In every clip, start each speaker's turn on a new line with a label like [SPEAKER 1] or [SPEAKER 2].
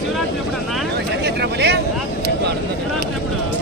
[SPEAKER 1] శివరాత్రి ఎప్పుడన్నా శివరాత్రి ఎప్పుడు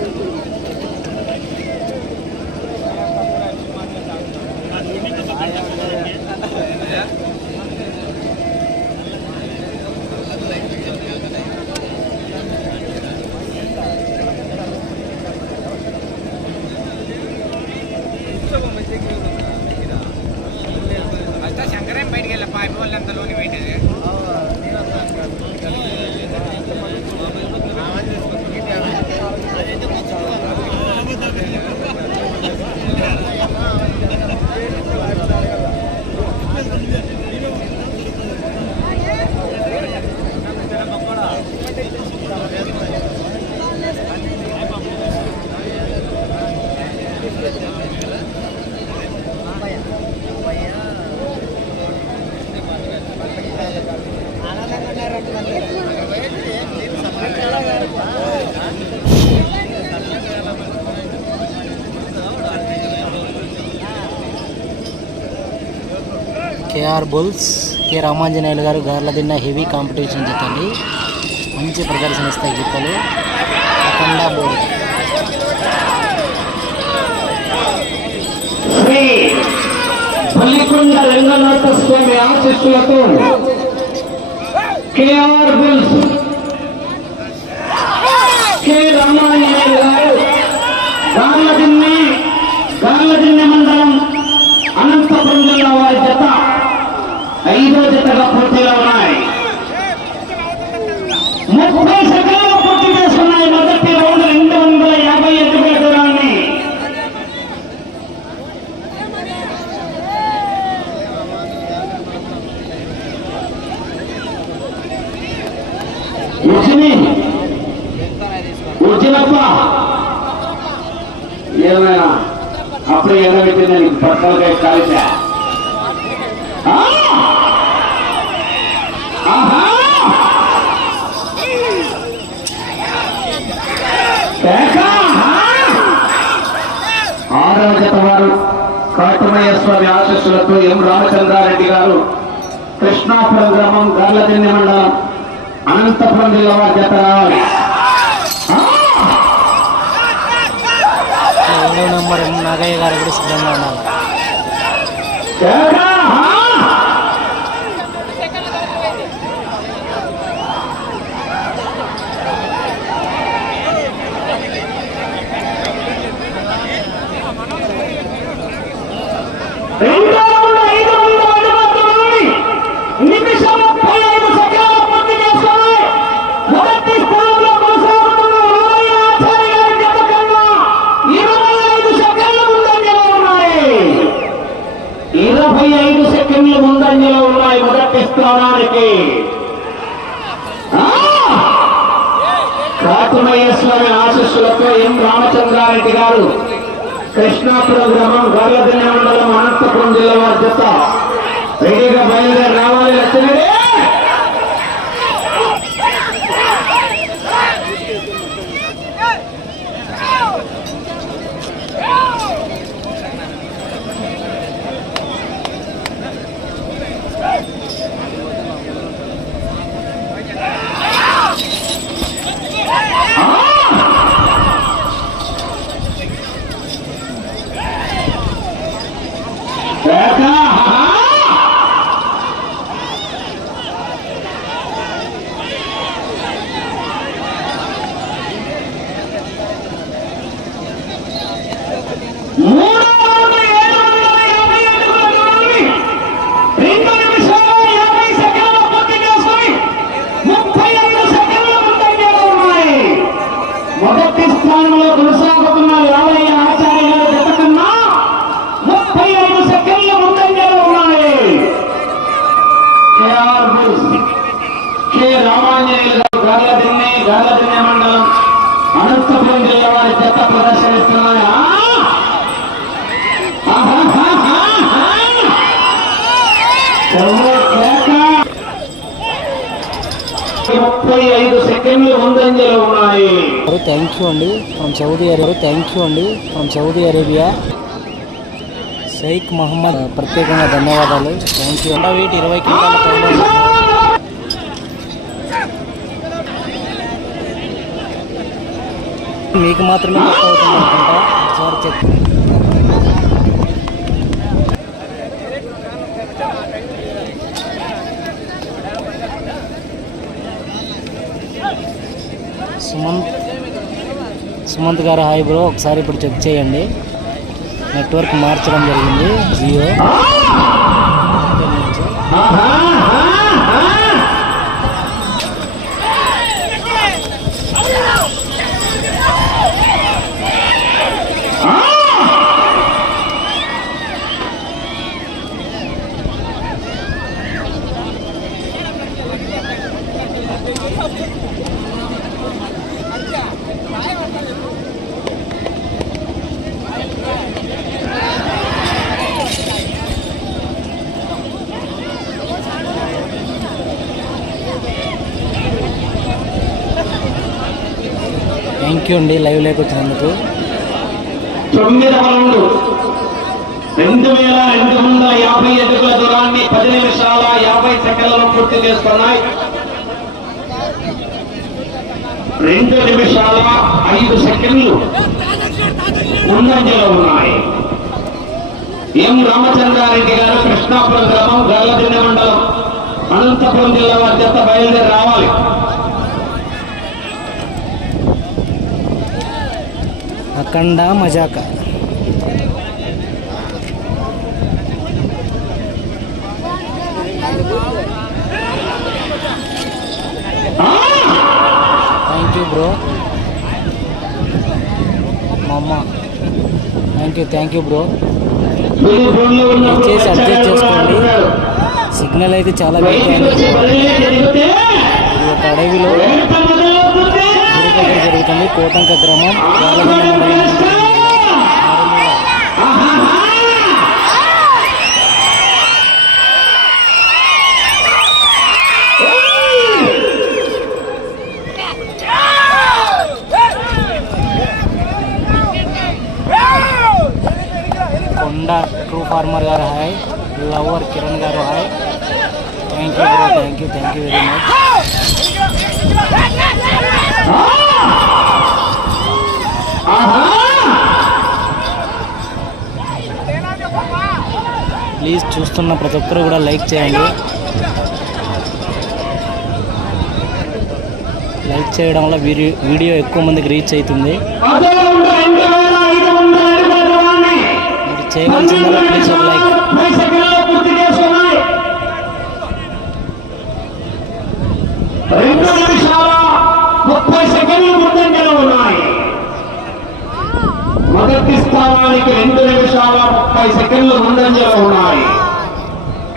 [SPEAKER 1] Thank you.
[SPEAKER 2] KR bulls K Ramanjaneyulu garu Garla తిన్న హెవీ కాంపిటీషన్ జతండి మంచి ప్రదర్శన ఇస్తాయి గిత్తలు అఖండ బోర్డు
[SPEAKER 3] రంగనాథ స్వామి ఆశీస్సులతో కేఆర్ బుల్స్ కె రామాంజనేయులు గారు గార్లదిన్నె గార్లదిన్నె మండలం అనంతపురం జిల్లా వారి జత ఐదో జతగా పోటీలో ఉన్నాయి ముప్పై సెకండ్లు పూర్తి చేసుకున్నాయి మొదటి రౌండ్ రెండు వందల యాభై ఎనిమిది దూరాన్ని ఉచిని ఉచినప్ప ఏమైనా అప్పుడు ఎనబెట్టింది నీకు పక్కలకై కాలిసా? ఆహా! స్వామి ఆశస్సులతో ఎం రామచంద్రారెడ్డి గారు కృష్ణాపురం గ్రామం గార్లదిన్నె మండలం అనంతపురం జిల్లా వారి జత రావాలి ఆ!
[SPEAKER 2] ఏడో నంబర్ నాగయ్య గారు కూడా సిద్ధంగా ఉన్నారు
[SPEAKER 3] కేకా! రెండు వందల ఐదు వందల అడుగులు నిమిషం ముప్పై ఐదు సెకండ్లు పూర్తి చేసుకుని మొదటి స్థానంలో కొనసాగుతున్న రామయ్య ఆచార్య గారి జత కన్నా ఇరవై ఐదు సెకండ్లు ముందంజలో ఉన్నాయి ఇరవై ఐదు సెకండ్లు ముందంజలో ఉన్నాయి మొదటి స్వామి ఆశస్సులతో ఎం రామచంద్రారెడ్డి గారు కృష్ణాపురం గ్రామం గర్లదిన్న మండలం అనంతపురం జిల్లా వారి జత. రెడీగా బయలుదేరి రావాలి లక్ష్మీ ముప్పై ఐదు సెకండ్లు ముందంజలో ఉన్నాయి.
[SPEAKER 2] థ్యాంక్ యూ అండి. From Saudi Arabia thank you అండి. From Saudi Arabia Shaik Mohammed ప్రత్యేకంగా ధన్యవాదాలు. థ్యాంక్ యూ అండి వీటి ఇరవై క్వింటాల పైన మీకు మాత్రమే కట్ అవుతుంది అనుకుంటా. సార్ చెప్తాను సుమంత్ సుమంత్ గారు హాయ్ బ్రో. ఒకసారి ఇప్పుడు చెక్ చేయండి. నెట్వర్క్ మార్చడం జరిగింది. జియో. థ్యాంక్ యూ అండి లైవ్ లేక వచ్చినందుకు.
[SPEAKER 3] తొమ్మిది రౌండ్. రెండు వేల రెండు వందల యాభై అడుగుల దూరాన్ని పది నిమిషాల యాభై సెకండ్లలో పూర్తి చేస్తున్నాయి రెండు నిమిషాల ఐదు సెకండ్లు ముందంజలో ఉన్నాయి. ఎం రామచంద్రారెడ్డి గారు కృష్ణాపురం గ్రామం గల్లదిన్నె మండలం అనంతపురం జిల్లా వారి జత బయలుదేరి రావాలి.
[SPEAKER 2] కండా మజాక. థ్యాంక్ యూ బ్రో మా అమ్మ thank you thank you bro చేసి అడ్జస్ట్ చేసుకోండి. సిగ్నల్ అయితే చాలా వీక్ అయింది.
[SPEAKER 3] జరిగితే
[SPEAKER 2] ఈ యొక్క అడవిలో జరుగుతుంది కోటంక గ్రామం యాలగొండ మండలం కొండ true farmer garu hi lover Kiran garu hi thank you bro thank you thank you very much please చూస్తున్న ప్రతి ఒక్కరు కూడా లైక్ చేయండి. లైక్ చేయడం వల్ల వీడియో ఎక్కువ మందికి రీచ్ అవుతుంది. మీరు చేయవలసిందల్లా ప్లీజ్ ఒక లైక్.
[SPEAKER 3] ముప్పై సెకండ్లలో పూర్తి చేస్తున్నాయి రెండు నిమిషాల ముప్పై సెకండ్లు ముందంజలో ఉన్నాయి మొదటి స్థానానికి రెండు నిమిషాల ముప్పై సెకండ్లు ముందంజలో ఉన్నాయి.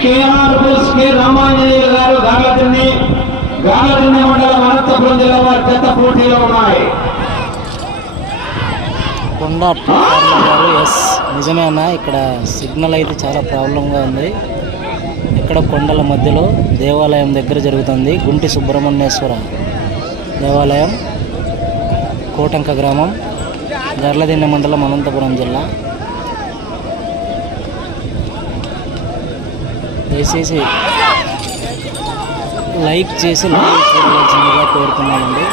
[SPEAKER 3] కేఆర్ బుల్స్ కె రామాంజనేయులు గారు గార్లదిన్ని గార్లదిన్నె మండలం అనంతపురం జిల్లా వారి జత పోటీలో ఉన్నాయి.
[SPEAKER 2] కొండ గారు ఎస్. నిజమే అన్న ఇక్కడ సిగ్నల్ అయితే చాలా ప్రాబ్లంగా ఉంది. ఇక్కడ కొండల మధ్యలో దేవాలయం దగ్గర జరుగుతుంది. గుంటి సుబ్రహ్మణ్యేశ్వర దేవాలయం కోటంక గ్రామం. గర్లదిన్నె మండలం అనంతపురం జిల్లా. దయచేసి లైక్ చేసి లైవ్ చూడవలసిందిగా కోరుతున్నామండి.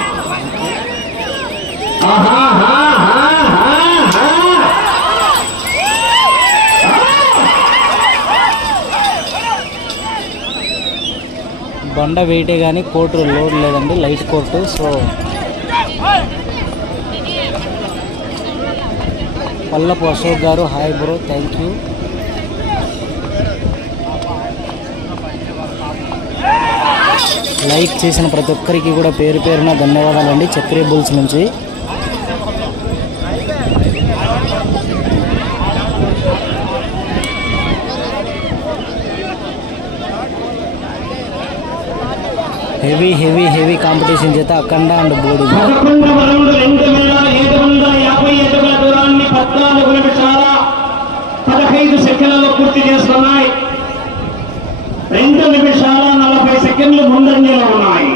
[SPEAKER 2] బండ వెయిటే కానీ కోర్టు లోడ్ లేదండి light court so Pallapu Ashok garu hi bro thank you like చేసిన ప్రతి ఒక్కరికి కూడా పేరు పేరున ధన్యవాదాలండి చక్రీ బుల్స్ నుంచి. హెవీ హెవీ హెవీ కాంపిటీషన్ చేత అఖండ అండ్ బోడి.
[SPEAKER 3] యాభై అడుగుల దూరాన్ని పద్నాలుగు నిమిషాల పదహైదు సెకండ్లలో పూర్తి చేస్తున్నాయి. రెండు సెకండ్లు ముందంజలో ఉన్నాయి.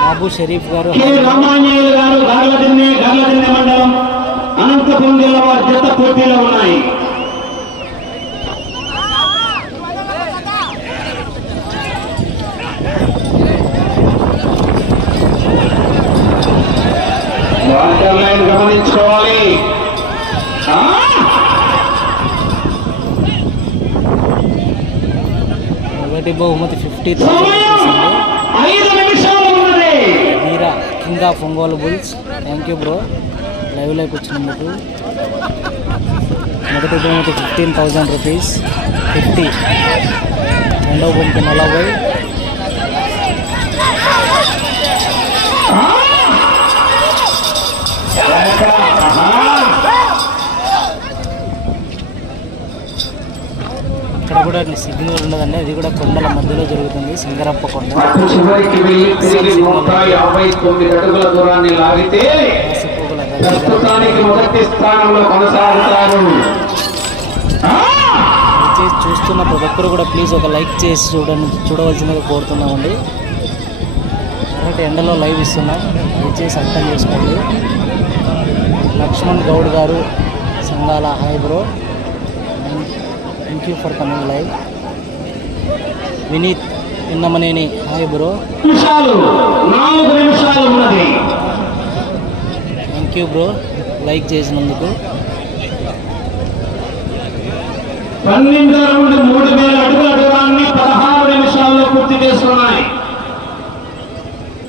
[SPEAKER 2] బాబు షరీఫ్ గారు
[SPEAKER 3] కె. రామాంజనేయులు గారు గార్లదిన్నె గార్లదిన్నె మండలం అనంతపురం జిల్లా వారి జత పోటీలో ఉన్నాయి.
[SPEAKER 2] మొదటి బహుమతి ఫిఫ్టీ
[SPEAKER 3] ఉన్నది.
[SPEAKER 2] Meera king of Ongole bulls thank you bro లైవ్లోకి వచ్చినందుకు. మొదటి బహుమతి ఫిఫ్టీన్ థౌజండ్ రూపీస్ ఫిఫ్టీ రెండవ బహుమతి నలభై. కూడా సిగ్నల్ ఉండదండి. అది కూడా కొండల మధ్యలో జరుగుతుంది. సింగరప్ప కొండ. చూస్తున్న ప్రతి ఒక్కరు కూడా ప్లీజ్ ఒక లైక్ చేసి చూడండి. చూడవలసిందిగా కోరుతున్నామండి. కాబట్టి ఎండలో లైవ్ ఇస్తున్నాం. దయచేసి అర్థం చేసుకోండి. Lakshman Goud garu Sangala hi bro. Thank you for coming live Vineeth Pinnamaneni hi bro thank you bro like చేసినందుకు.
[SPEAKER 3] పన్నెండు రౌండ్ మూడు వేల అడుగుల దూరాన్ని పదహారు నిమిషాల్లో పూర్తి చేసుకున్నాయి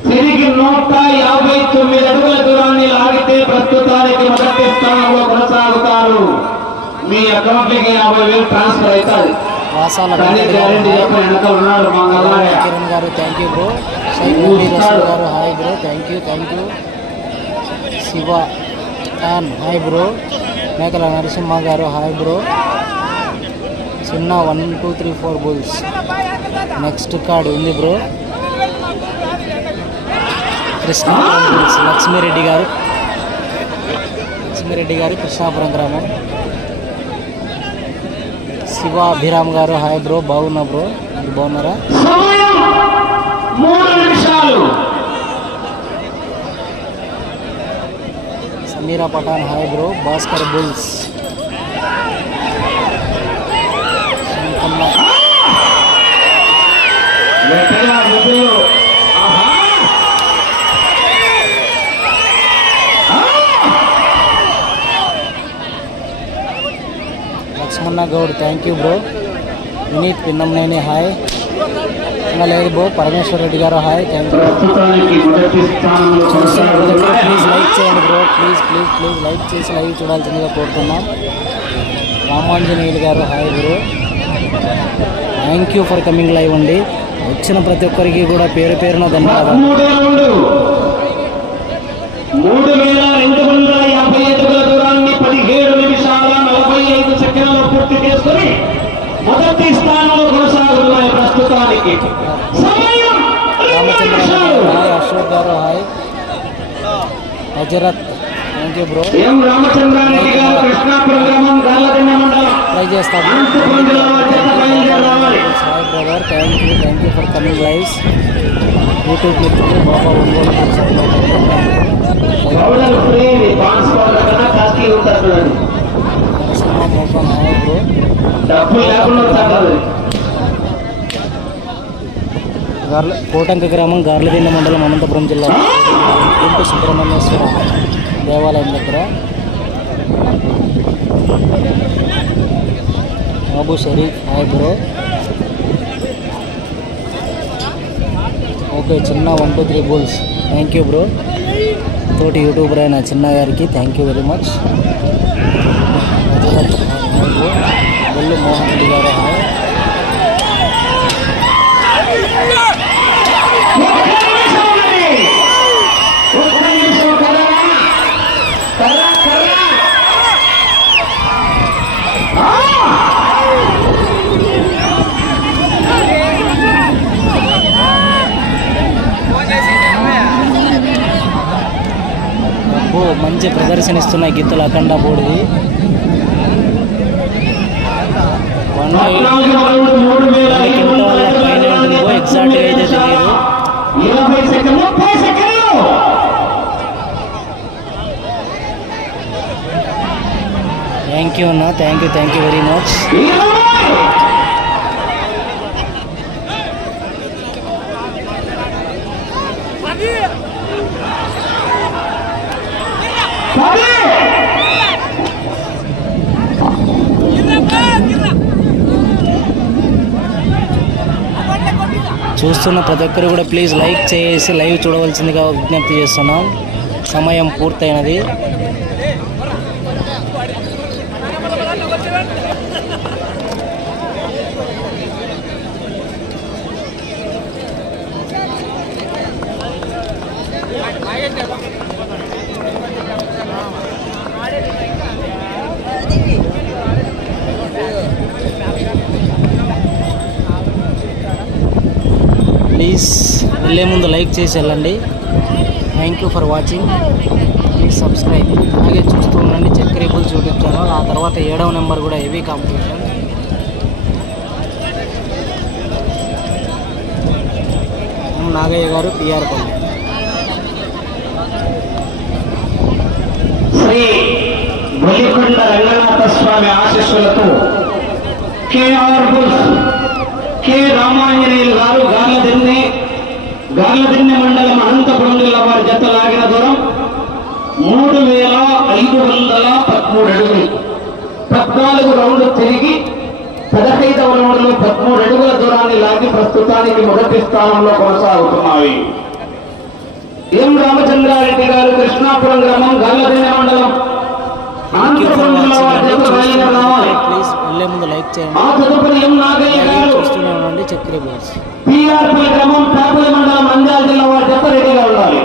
[SPEAKER 3] తిరిగి నూట యాభై తొమ్మిది అడుగుల దూరాన్ని లాగితే ప్రస్తుతానికి మొదటి స్థానంలో కొనసాగుతారు. మీ అకౌంట్లకి యాభై వేలు ట్రాన్స్ఫర్ అవుతాయి.
[SPEAKER 2] వాసాల. కిరణ్ గారు thank you bro Rasool garu hi bro thank you thank you Shiva Khan hi bro Mekala Narasimha garu hi bro చిన్న one two three four bulls next card ఉంది బ్రో కృష్ణాపురం బుల్స్ లక్ష్మీరెడ్డి గారు. లక్ష్మీరెడ్డి గారు కృష్ణాపురం గ్రామం. శివ అభిరామ్ గారు. హాయ్ బ్రో బాగున్నా bro? మీరు బాగున్నారా? Sameera Pathan hi bro. Bhaskar bulls. Shankanna Lakshmana Goud thank you bro Vineeth Pinnamaneni hi ఇంకా లేదు bro Parameshwar Reddy garu hi thank you please. Like చేయండి bro please please please like చేసి live చూడాల్సిందిగా కోరుతున్నాం. Ramanjaneyulu garu hi bro thank you for coming live అండి. వచ్చిన ప్రతి ఒక్కరికి కూడా పేరు పేరున ధన్యవాదాలు
[SPEAKER 3] పదమూడు రౌండ్ మూడు వేల రెండు వందల యాభై అడుగుల దూరాన్ని పదిహేడు నిమిషాల నలభై ఐదు సెకండ్లు పూర్తి చేసుకుని మొదటి స్థానంలో కొనసాగుతున్నాయి ప్రస్తుతానికి సమయం రెండు
[SPEAKER 2] రామచంద్ర
[SPEAKER 3] నిమిషాలు.
[SPEAKER 2] Hi Ashok garu hi Hazrat thank you bro try hi brother thank you thank you for coming lives YouTube మిత్రులు బాబా ఒంగోలు నరసింహ మోహన్ హాయ్ బ్రో
[SPEAKER 3] డబ్బు లేకుండా
[SPEAKER 2] గార్ల కోటంక గ్రామం గార్లదిండ మండలం అనంతపురం జిల్లా గుంటు సుబ్రహ్మణ్యేశ్వర దేవాలయం దగ్గర. Babu Sharif hi bro. Okay చిన్న one two three balls. Thank you bro. తోటి యూట్యూబర్ అయిన చిన్న గారికి thank you very much. Hi bro Bollu Mohan Reddy garu hi మంచి ప్రదర్శన ఇస్తున్నాయి గిత్తలు అఖండ
[SPEAKER 3] బోడిది
[SPEAKER 2] అయితే థ్యాంక్ యూ అన్న thank you thank you very much చూస్తున్న ప్రతి ఒక్కరు కూడా ప్లీజ్ లైక్ చేసి లైవ్ చూడవలసిందిగా విజ్ఞప్తి చేస్తున్నాం. సమయం పూర్తయినది. ప్లీజ్ వెళ్ళే ముందు లైక్ చేసి వెళ్ళండి. Thank you for watching please subscribe అలాగే చూస్తూ ఉండండి. చక్కెర యూట్యూబ్ ఛానల్. ఆ తర్వాత ఏడవ నెంబర్ కూడా హెవీ కాంపిటీషన్. నాగయ్య గారు పిఆర్ పల్లి
[SPEAKER 3] శ్రీ బలికొండ రంగనాథ స్వామి ఆశీస్సులతో కేఆర్ బుల్స్ కె రామాంజనేయులు గారు గార్లదిన్నె గార్లదిన్నె మండలం అనంతపురం జిల్లా వారి జత లాగిన దూరం మూడు వేల ఐదు వందల పదమూడు అడుగులు. పద్నాలుగు రౌండ్లు తిరిగి పదహైదవ రౌండ్లో పదమూడు అడుగుల దూరాన్ని లాగి ప్రస్తుతానికి మొదటి స్థానంలో కొనసాగుతున్నాయి. ఎం రామచంద్రారెడ్డి గారు కృష్ణాపురం గ్రామం గల్లదిన్నె మండలం
[SPEAKER 2] ప్లీజ్ వెళ్ళే ముందు లైక్ చేయండి. చూస్తూనే ఉండండి
[SPEAKER 3] మండలం నంద్యాల జిల్లా వారి